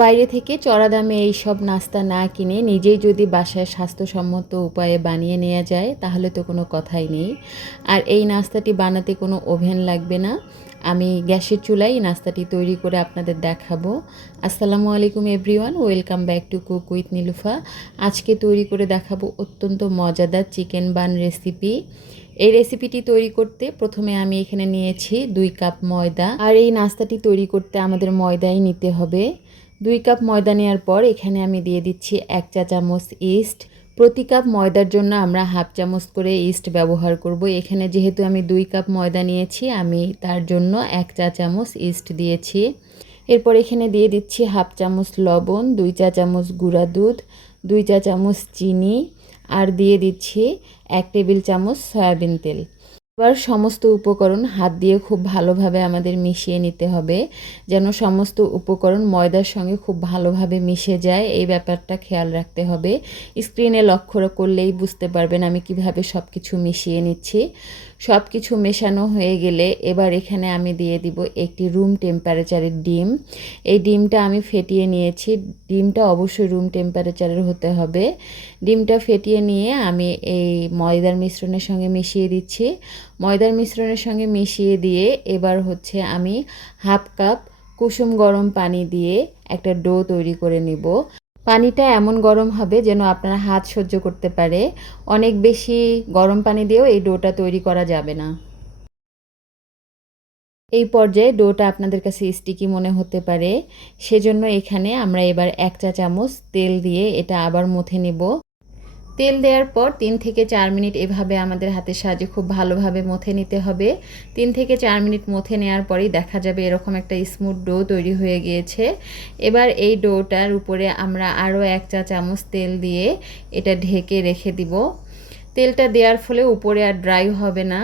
বাইরে থেকে চড়া দামে এই সব নাস্তা না কিনে নিজেই যদি বাসায় স্বাস্থ্যসম্মত উপায়ে বানিয়ে নেওয়া যায়, তাহলে তো কোনো কথাই নেই। আর এই নাস্তাটি বানাতে কোনো ওভেন লাগবে না। আমি গ্যাসের চুলায় নাস্তাটি তৈরি করে আপনাদের দেখাবো। আসসালামু আলাইকুম everyone, welcome back to cook with Nilufa. আজকে তৈরি করে দেখাবো অত্যন্ত মজাদার চিকেন বান রেসিপি। এই রেসিপিটি তৈরি করতে প্রথমে আমি এখানে নিয়েছি দুই কাপ ময়দা। আর এই নাস্তাটি তৈরি করতে আমাদের ময়দাই নিতে হবে। দুই কাপ ময়দা নেওয়ার পর এখানে আমি দিয়ে দিচ্ছি এক চা চামচ ইস্ট। প্রতি কাপ ময়দার জন্য আমরা হাফ চামচ করে ইস্ট ব্যবহার করব। এখানে যেহেতু আমি দুই কাপ ময়দা নিয়েছি, আমি তার জন্য এক চা চামচ ইস্ট দিয়েছি। এরপর এখানে দিয়ে দিচ্ছি হাফ চামচ লবণ, দুই চা চামচ গুঁড়া দুধ, দুই চা চামচ চিনি, আর দিয়ে দিচ্ছি এক টেবিল চামচ সয়াবিন তেল। এবার সমস্ত উপকরণ হাত দিয়ে খুব ভালোভাবে আমাদের মিশিয়ে নিতে হবে, যেন সমস্ত উপকরণ ময়দার সঙ্গে খুব ভালোভাবে মিশে যায়, এই ব্যাপারটা খেয়াল রাখতে হবে। স্ক্রিনে লক্ষ্য করলেই বুঝতে পারবেন আমি কীভাবে সব কিছু মিশিয়ে নিচ্ছি। সব কিছু মেশানো হয়ে গেলে এবার এখানে আমি দিয়ে দিব একটি রুম টেম্পারেচারের ডিম। এই ডিমটা আমি ফেটিয়ে নিয়েছি, ডিমটা অবশ্যই রুম টেম্পারেচারের হতে হবে। ডিমটা ফেটিয়ে নিয়ে আমি এই ময়দার মিশ্রণের সঙ্গে মিশিয়ে দিচ্ছি। ময়দার মিশ্রণের সঙ্গে মিশিয়ে দিয়ে এবার হচ্ছে আমি হাফ কাপ কুসুম গরম পানি দিয়ে একটা ডো তৈরি করে নিব। পানিটা এমন গরম হবে যেন আপনার হাত সহ্য করতে পারে। অনেক বেশি গরম পানি দিয়েও এই ডোটা তৈরি করা যাবে না। এই পর্যায়ে ডোটা আপনাদের কাছে স্টিকি মনে হতে পারে। সেজন্য এখানে আমরা এবার এক চা চামচ তেল দিয়ে এটা আবার মুথে নেব। তেল দেওয়ার পর তিন থেকে চার মিনিট এভাবে আমাদের হাতের সাহায্যে খুব ভালোভাবে মথে নিতে হবে। তিন থেকে চার মিনিট মথে নেওয়ার পরেই দেখা যাবে এরকম একটা স্মুথ ডো তৈরি হয়ে গিয়েছে। এবার এই ডোটার উপরে আমরা আরও এক চা চামচ তেল দিয়ে এটা ঢেকে রেখে দিব। তেলটা দেওয়ার ফলে উপরে আর ড্রাই হবে না।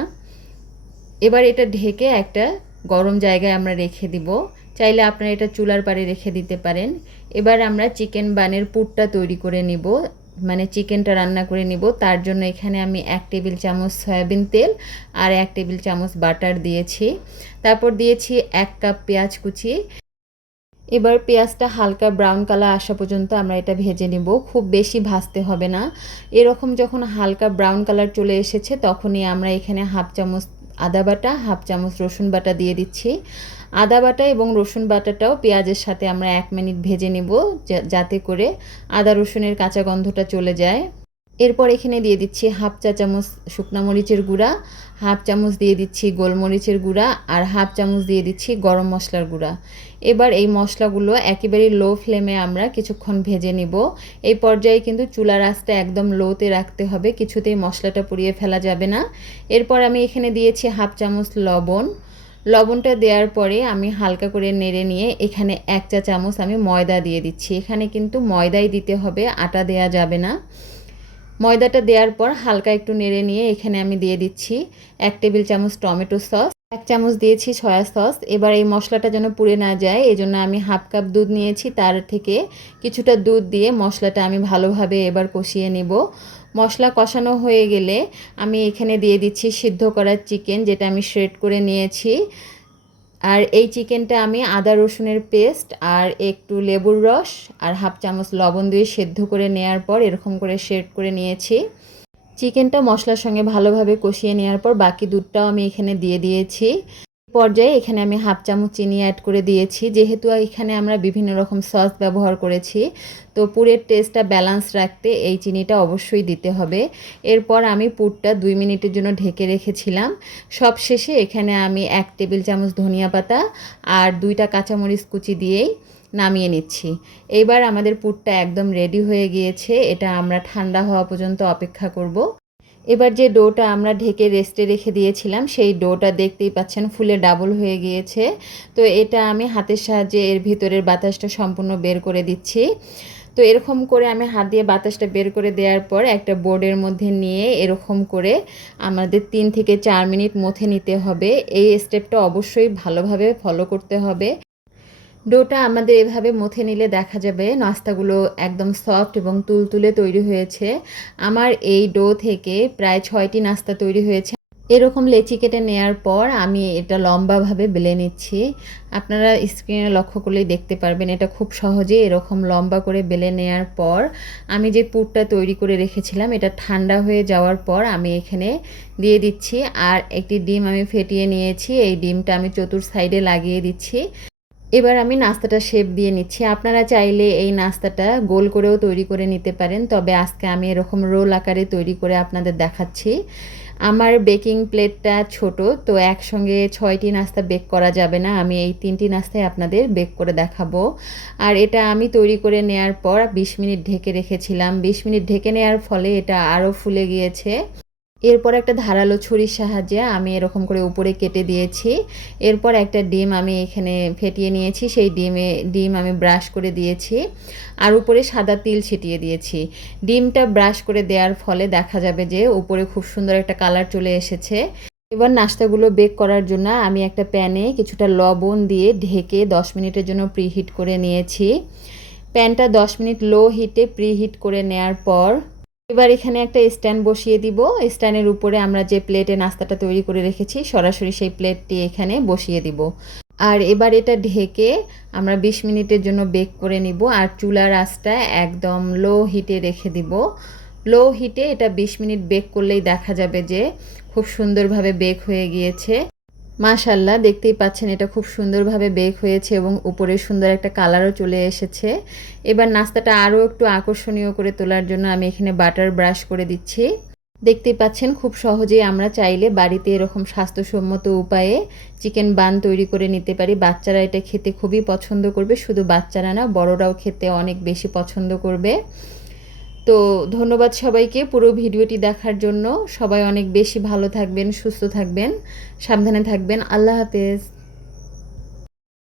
এবার এটা ঢেকে একটা গরম জায়গায় আমরা রেখে দিব। চাইলে আপনারা এটা চুলার পাড়ে রেখে দিতে পারেন। এবার আমরা চিকেন বানের পুরটা তৈরি করে নিব। মানে চিকেনটা রান্না করে নিব। তার জন্য এখানে আমি এক টেবিল চামচ সয়াবিন তেল আর এক টেবিল চামচ বাটার দিয়েছি। তারপর দিয়েছি এক কাপ পেঁয়াজ কুচি। এবার পেঁয়াজটা হালকা ব্রাউন কালার আসা পর্যন্ত আমরা এটা ভেজে নিব। খুব বেশি ভাজতে হবে না। এরকম যখন হালকা ব্রাউন কালার চলে এসেছে, তখনই আমরা এখানে হাফ চামচ আদা বাটা, হাফ চামচ রসুন বাটা দিয়ে দিচ্ছি। আদা বাটা এবং রসুন বাটাটাও পেঁয়াজের সাথে আমরা এক মিনিট ভেজে নেব যাতে করে আদা রসুনের কাঁচা গন্ধটা চলে যায়। এরপর এখানে দিয়ে দিচ্ছি হাফ চা চামচ শুকনা মরিচের গুঁড়া, হাফ চামচ দিয়ে দিচ্ছি গোলমরিচের গুঁড়া আর হাফ চামচ দিয়ে দিচ্ছি গরম মশলার গুঁড়া। এবার এই মশলাগুলো একেবারে লো ফ্লেমে আমরা কিছুক্ষণ ভেজে নিব। এই পর্যায়ে কিন্তু চুলার আঁচটা একদম লোতে রাখতে হবে, কিছুতেই মশলাটা পুড়িয়ে ফেলা যাবে না। এরপর আমি এখানে দিয়েছি হাফ চামচ লবণ। লবণটা দেওয়ার পরে আমি হালকা করে নেড়ে নিয়ে এখানে এক চা চামচ আমি ময়দা দিয়ে দিচ্ছি। এখানে কিন্তু ময়দাই দিতে হবে, আটা দেয়া যাবে না। ময়দাটা দেওয়ার পর হালকা একটু নেড়ে নিয়ে এখানে আমি দিয়ে দিচ্ছি এক টেবিল চামচ টমেটো সস, এক চামচ দিয়েছি সয়া সস। এবার এই মশলাটা যেন পুড়ে না যায় এই জন্য আমি হাফ কাপ দুধ নিয়েছি। তার থেকে কিছুটা দুধ দিয়ে মশলাটা আমি ভালোভাবে এবার কষিয়ে নেব। মশলা কষানো হয়ে গেলে আমি এখানে দিয়ে দিচ্ছি সিদ্ধ করার চিকেন, যেটা আমি শ্রেড করে নিয়েছি। আর এই চিকেনটা আমি আদা রসুনের পেস্ট আর একটু লেবুর রস আর হাফ চামচ লবণ দিয়ে সেদ্ধ করে নেওয়ার পর এরকম করে শেড করে নিয়েছি। চিকেনটা মশলার সঙ্গে ভালোভাবে কষিয়ে নেওয়ার পর বাকি দুধটাও আমি এখানে দিয়ে দিয়েছি। পর্যায়ে এখানে আমি হাফ চামচ চিনি অ্যাড করে দিয়েছি। যেহেতু এখানে আমরা বিভিন্ন রকম সস ব্যবহার করেছি, তো পুরের টেস্টটা ব্যালেন্স রাখতে এই চিনিটা অবশ্যই দিতে হবে। এরপর আমি পুরটা দুই মিনিটের জন্য ঢেকে রেখেছিলাম। সব শেষে এখানে আমি এক টেবিল চামচ ধনিয়া পাতা আর দুইটা কাঁচামরিচ কুচি দিয়েই নামিয়ে নিচ্ছি। এইবার আমাদের পুরটা একদম রেডি হয়ে গিয়েছে। এটা আমরা ঠান্ডা হওয়া পর্যন্ত অপেক্ষা করব। এবার যে ডোটা আমরা ঢেকে রেস্টে রেখে দিয়েছিলাম, সেই ডোটা দেখতেই পাচ্ছেন ফুলে ডাবল হয়ে গিয়েছে। তো এটা আমি হাতের সাহায্যে এর ভিতরের বাতাসটা সম্পূর্ণ বের করে দিচ্ছি। তো এরকম করে আমি হাত দিয়ে বাতাসটা বের করে দেওয়ার পর একটা বোর্ডের মধ্যে নিয়ে এরকম করে আমাদের তিন থেকে চার মিনিট মথে নিতে হবে। এই স্টেপটা অবশ্যই ভালোভাবে ফলো করতে হবে। ডোটা আমাদের এভাবে মথে নিলে দেখা যাবে নাস্তাগুলো একদম সফট এবং তুলতুলে তৈরি হয়েছে। আমার এই ডো থেকে প্রায় ছয়টি নাস্তা তৈরি হয়েছে। এরকম লেচি কেটে নেওয়ার পর আমি এটা লম্বাভাবে বেলে নিচ্ছি। আপনারা স্ক্রিনে লক্ষ্য করলেই দেখতে পারবেন এটা খুব সহজে এরকম লম্বা করে বেলে নেওয়ার পর আমি যে পুরটা তৈরি করে রেখেছিলাম এটা ঠান্ডা হয়ে যাওয়ার পর আমি এখানে দিয়ে দিচ্ছি। আর একটি ডিম আমি ফেটিয়ে নিয়েছি। এই ডিমটা আমি চতুর সাইডে লাগিয়ে দিচ্ছি। এবার আমি নাস্তাটা শেপ দিয়ে নিচ্ছি। আপনারা চাইলে এই নাস্তাটা গোল করেও তৈরি করে নিতে পারেন, তবে আজকে আমি এরকম রোল আকারে তৈরি করে আপনাদের দেখাচ্ছি। আমার বেকিং প্লেটটা ছোট, তো একসঙ্গে ছয়টি নাস্তা বেক করা যাবে না। আমি এই তিনটি নাস্তায় আপনাদের বেক করে দেখাবো। আর এটা আমি তৈরি করে নেয়ার পর বিশ মিনিট ঢেকে রেখেছিলাম। বিশ মিনিট ঢেকে নেওয়ার ফলে এটা আরও ফুলে গিয়েছে। এরপর একটা ধারালো ছুরির সাহায্যে আমি এরকম করে উপরে কেটে দিয়েছি। এরপর একটা ডিম আমি এখানে ফেটিয়ে নিয়েছি, সেই ডিমে, ডিম আমি ব্রাশ করে দিয়েছি আর উপরে সাদা তিল ছিটিয়ে দিয়েছি। ডিমটা ব্রাশ করে দেওয়ার ফলে দেখা যাবে যে উপরে খুব সুন্দর একটা কালার চলে এসেছে। এবার নাস্তাগুলো বেক করার জন্য আমি একটা প্যানে কিছুটা লবণ দিয়ে ঢেকে দশ মিনিটের জন্য প্রিহিট করে নিয়েছি। প্যানটা দশ মিনিট লো হিটে প্রিহিট করে নেয়ার পর এবার এখানে একটা স্ট্যান্ড বসিয়ে দিব। স্ট্যান্ডের উপরে আমরা যে প্লেটে নাস্তাটা তৈরি করে রেখেছি, সরাসরি সেই প্লেটটি এখানে বসিয়ে দিব। আর এবার এটা ঢেকে আমরা বিশ মিনিটের জন্য বেক করে নিব আর চুলার আঁচটা একদম লো হিটে রেখে দিব। লো হিটে এটা বিশ মিনিট বেক করলেই দেখা যাবে যে খুব সুন্দরভাবে বেক হয়ে গিয়েছে। মাশাল্লাহ দেখতেই পাচ্ছেন এটা খুব সুন্দরভাবে বেক হয়েছে এবং উপরে সুন্দর একটা কালারও চলে এসেছে। এবার নাস্তাটা আরও একটু আকর্ষণীয় করে তোলার জন্য আমি এখানে বাটার ব্রাশ করে দিচ্ছি। দেখতেই পাচ্ছেন খুব সহজেই আমরা চাইলে বাড়িতে এরকম স্বাস্থ্যসম্মত উপায়ে চিকেন বান তৈরি করে নিতে পারি। বাচ্চারা এটা খেতে খুবই পছন্দ করবে, শুধু বাচ্চারা না, বড়রাও খেতে অনেক বেশি পছন্দ করবে। তো ধন্যবাদ সবাইকে পুরো ভিডিওটি দেখার জন্য। সবাই অনেক বেশি ভালো থাকবেন, সুস্থ থাকবেন, সাবধানে থাকবেন। আল্লাহ হাফেজ।